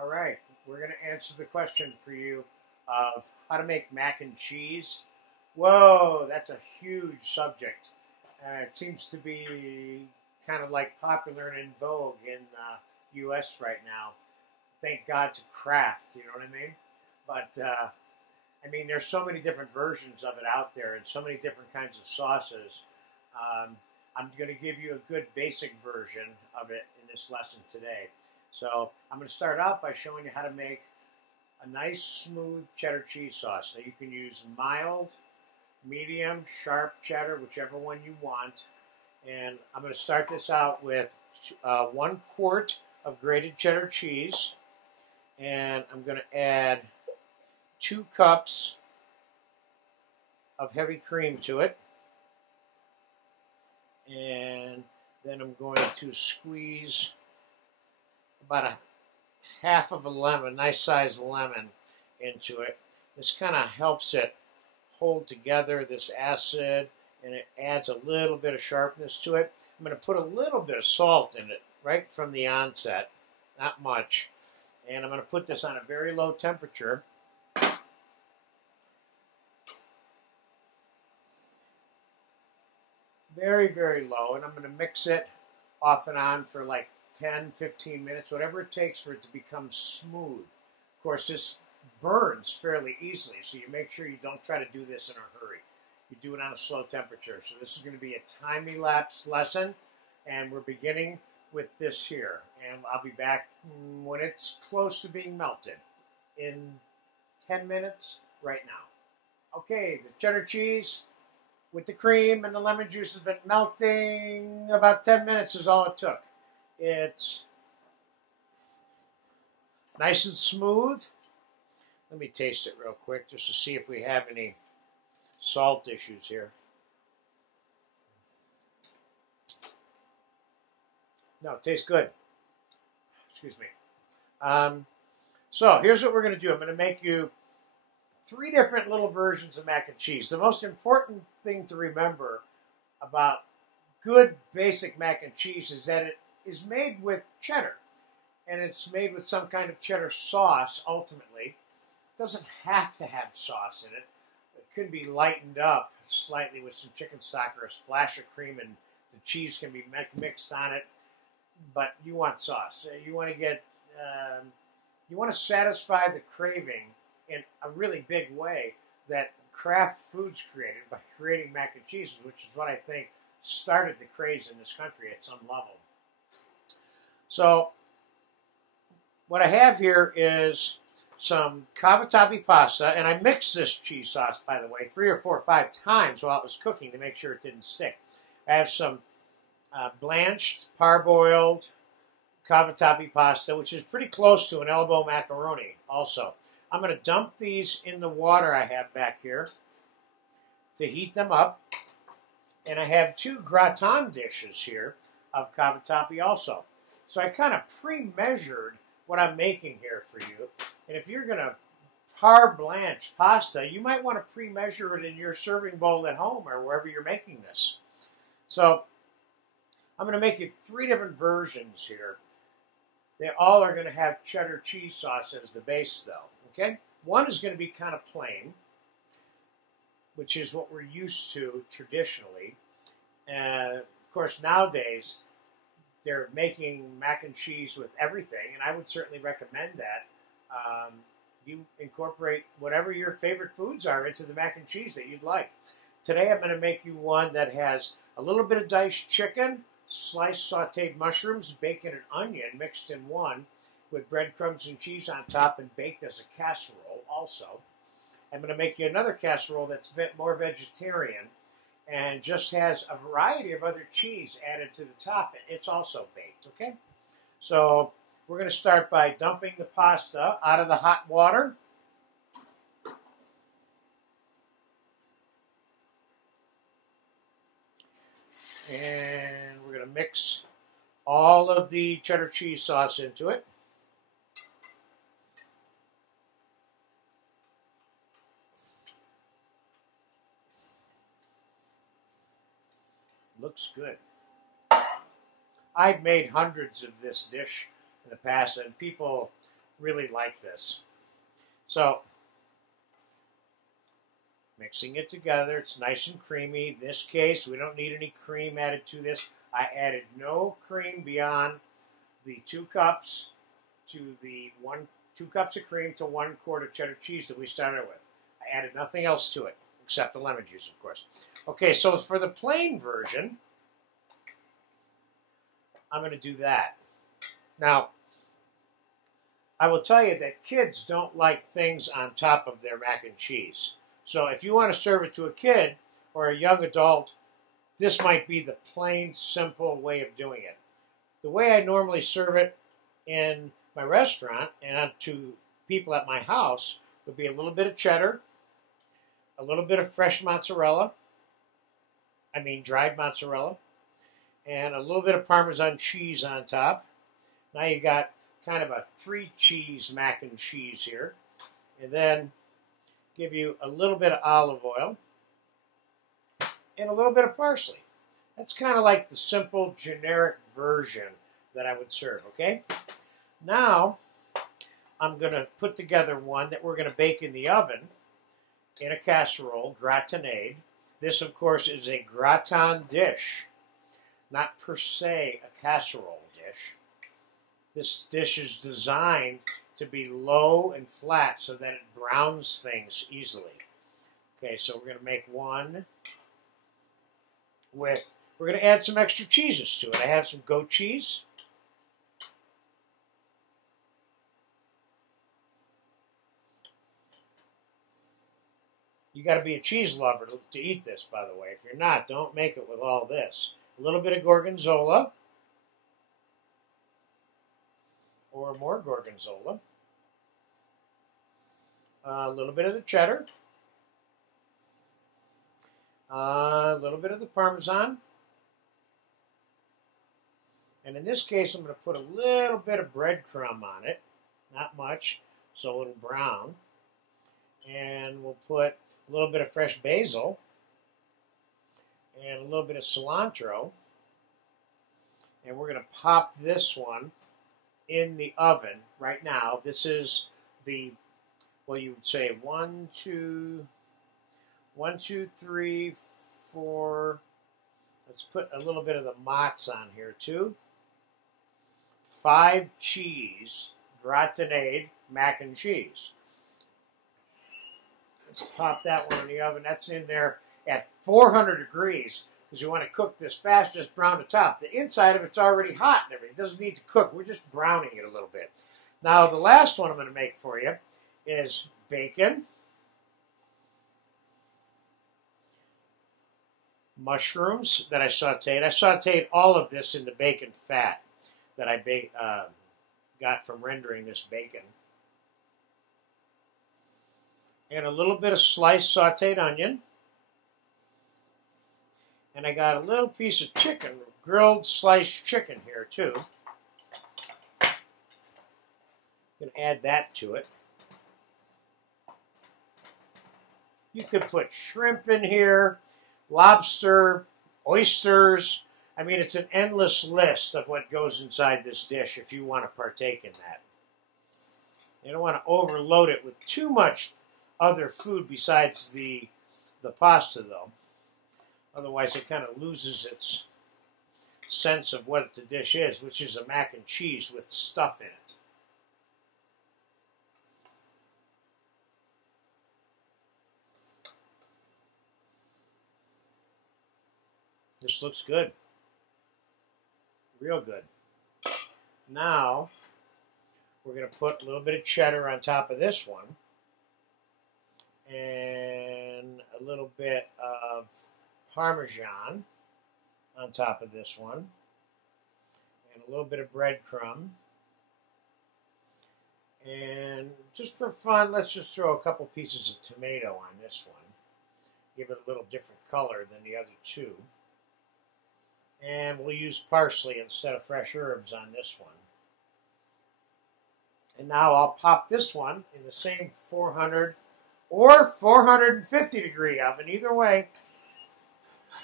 All right, we're going to answer the question for you of how to make mac and cheese. Whoa, that's a huge subject. It seems to be kind of like popular and in vogue in the U.S. right now. Thank God to Kraft, you know what I mean? But I mean, there's so many different versions of it out there, and so many different kinds of sauces. I'm going to give you a good basic version of it in this lesson today. So I'm going to start out by showing you how to make a nice smooth cheddar cheese sauce. Now you can use mild, medium, sharp cheddar, whichever one you want. And I'm going to start this out with 1 quart of grated cheddar cheese. And I'm going to add 2 cups of heavy cream to it. And then I'm going to squeeze about a half of a lemon, nice sized lemon, into it. This kind of helps it hold together this acid, and it adds a little bit of sharpness to it. I'm going to put a little bit of salt in it right from the onset, not much. And I'm going to put this on a very low temperature. Very, very low. And I'm going to mix it off and on for like 10, 15 minutes, whatever it takes for it to become smooth. Of course, this burns fairly easily, so you make sure you don't try to do this in a hurry. You do it on a slow temperature. So this is going to be a time-elapsed lesson, and we're beginning with this here. And I'll be back when it's close to being melted in 10 minutes right now. Okay, the cheddar cheese with the cream and the lemon juice has been melting. About 10 minutes is all it took. It's nice and smooth. Let me taste it real quick just to see if we have any salt issues here. No, it tastes good. Excuse me. So here's what we're going to do. I'm going to make you 3 different little versions of mac and cheese. The most important thing to remember about good basic mac and cheese is that it is made with cheddar, and it's made with some kind of cheddar sauce ultimately. It doesn't have to have sauce in it. It could be lightened up slightly with some chicken stock or a splash of cream, and the cheese can be mixed on it, but you want sauce. You want to get, you want to satisfy the craving in a really big way that Kraft Foods created by creating mac and cheese, which is what I think started the craze in this country at some level. So what I have here is some cavatappi pasta, and I mixed this cheese sauce, by the way, 3 or 4 or 5 times while it was cooking to make sure it didn't stick. I have some blanched, parboiled cavatappi pasta, which is pretty close to an elbow macaroni also. I'm going to dump these in the water I have back here to heat them up. And I have 2 gratin dishes here of cavatappi also. So I kind of pre-measured what I'm making here for you. And if you're going to par blanch pasta, you might want to pre-measure it in your serving bowl at home or wherever you're making this. So I'm going to make you 3 different versions here. They all are going to have cheddar cheese sauce as the base, though. Okay? One is going to be kind of plain, which is what we're used to traditionally. Of course, nowadays, they're making mac and cheese with everything, and I would certainly recommend that. You incorporate whatever your favorite foods are into the mac and cheese that you'd like. Today, I'm going to make you one that has a little bit of diced chicken, sliced sauteed mushrooms, bacon, and onion mixed in one, with breadcrumbs and cheese on top and baked as a casserole also. I'm going to make you another casserole that's a bit more vegetarian and just has a variety of other cheese added to the top. It's also baked, okay? So we're going to start by dumping the pasta out of the hot water. And we're going to mix all of the cheddar cheese sauce into it. Looks good. I've made hundreds of this dish in the past, and people really like this. So, mixing it together, it's nice and creamy. In this case, we don't need any cream added to this. I added no cream beyond the 2 cups to the 2 cups of cream to 1 quart of cheddar cheese that we started with. I added nothing else to it, except the lemon juice, of course. Okay, so for the plain version, I'm going to do that. Now, I will tell you that kids don't like things on top of their mac and cheese. So if you want to serve it to a kid or a young adult, this might be the plain, simple way of doing it. The way I normally serve it in my restaurant and to people at my house would be a little bit of cheddar, a little bit of fresh mozzarella, dried mozzarella, and a little bit of Parmesan cheese on top. Now you got kind of a 3-cheese mac and cheese here. And then give you a little bit of olive oil and a little bit of parsley. That's kind of like the simple, generic version that I would serve, okay? Now, I'm going to put together one that we're going to bake in the oven in a casserole, gratinade. This, of course, is a gratin dish, not per se a casserole dish. This dish is designed to be low and flat so that it browns things easily. Okay, so we're going to make one with, we're going to add some extra cheeses to it. I have some goat cheese. You got to be a cheese lover to eat this, by the way. If you're not, don't make it with all this. A little bit of gorgonzola. Or more gorgonzola. A little bit of the cheddar. A little bit of the Parmesan. And in this case, I'm going to put a little bit of breadcrumb on it. Not much, so it'll brown. And we'll put a little bit of fresh basil. And a little bit of cilantro. And we're going to pop this one in the oven right now. This is the, well, you would say 1, 2, 3, 4. Let's put a little bit of the mozz on here too. 5 cheese gratinade mac and cheese. Let's pop that one in the oven. That's in there at 400 degrees. Because you want to cook this fast, just brown the top. The inside of it's already hot and everything. It doesn't need to cook. We're just browning it a little bit. Now, the last one I'm going to make for you is bacon, mushrooms that I sauteed. I sauteed all of this in the bacon fat that I got from rendering this bacon. And a little bit of sliced sauteed onion. And I got a little piece of chicken, grilled sliced chicken here too. I'm going to add that to it. You could put shrimp in here, lobster, oysters. I mean, it's an endless list of what goes inside this dish if you want to partake in that. You don't want to overload it with too much other food besides the pasta, though. Otherwise, it kind of loses its sense of what the dish is, which is a mac and cheese with stuff in it. This looks good. Real good. Now, we're going to put a little bit of cheddar on top of this one. And a little bit of Parmesan on top of this one, and a little bit of breadcrumb. And just for fun, let's just throw a couple pieces of tomato on this one. Give it a little different color than the other two. And we'll use parsley instead of fresh herbs on this one. And now I'll pop this one in the same 400 or 450 degree oven, either way.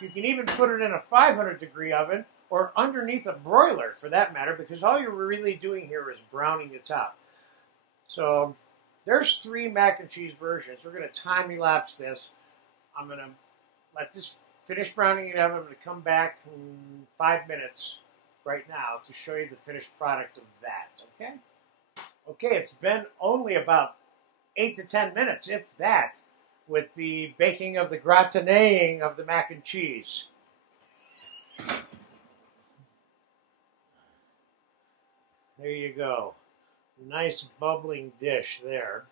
You can even put it in a 500 degree oven or underneath a broiler for that matter, because all you're really doing here is browning the top. So there's 3 mac and cheese versions. We're going to time elapse this. I'm going to let this finish browning it up. I'm going to come back in 5 minutes right now to show you the finished product of that, okay? Okay, it's been only about 8 to 10 minutes, if that, with the baking of the gratineing of the mac and cheese. There you go. Nice bubbling dish there.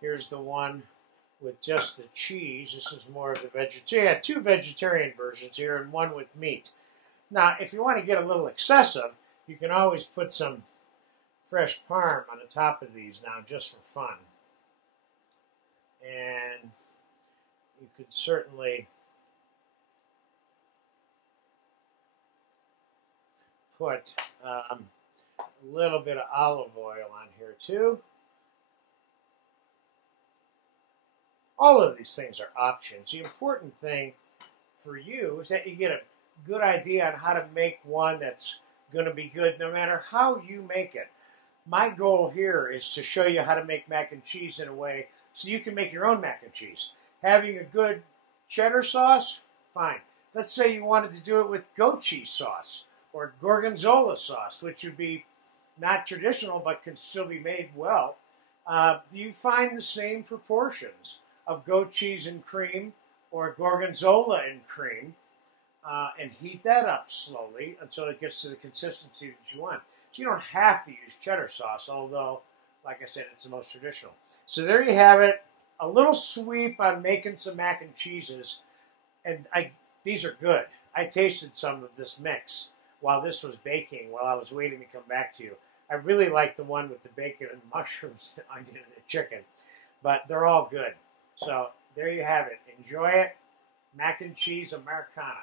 Here's the one with just the cheese. This is more of the vegetarian. Yeah, 2 vegetarian versions here and 1 with meat. Now, if you want to get a little excessive, you can always put some fresh parm on the top of these now, just for fun. And you could certainly put a little bit of olive oil on here too. All of these things are options. The important thing for you is that you get a good idea on how to make one that's going to be good no matter how you make it. My goal here is to show you how to make mac and cheese in a way so you can make your own mac and cheese. Having a good cheddar sauce, fine. Let's say you wanted to do it with goat cheese sauce or gorgonzola sauce, which would be not traditional but can still be made well. You find the same proportions of goat cheese and cream or gorgonzola and cream and heat that up slowly until it gets to the consistency that you want. So you don't have to use cheddar sauce, although, like I said, it's the most traditional. So there you have it. A little sweep on making some mac and cheeses. And these are good. I tasted some of this mix while this was baking, while I was waiting to come back to you. I really like the one with the bacon and mushrooms, onion, and the chicken. But they're all good. So there you have it. Enjoy it. Mac and cheese Americana.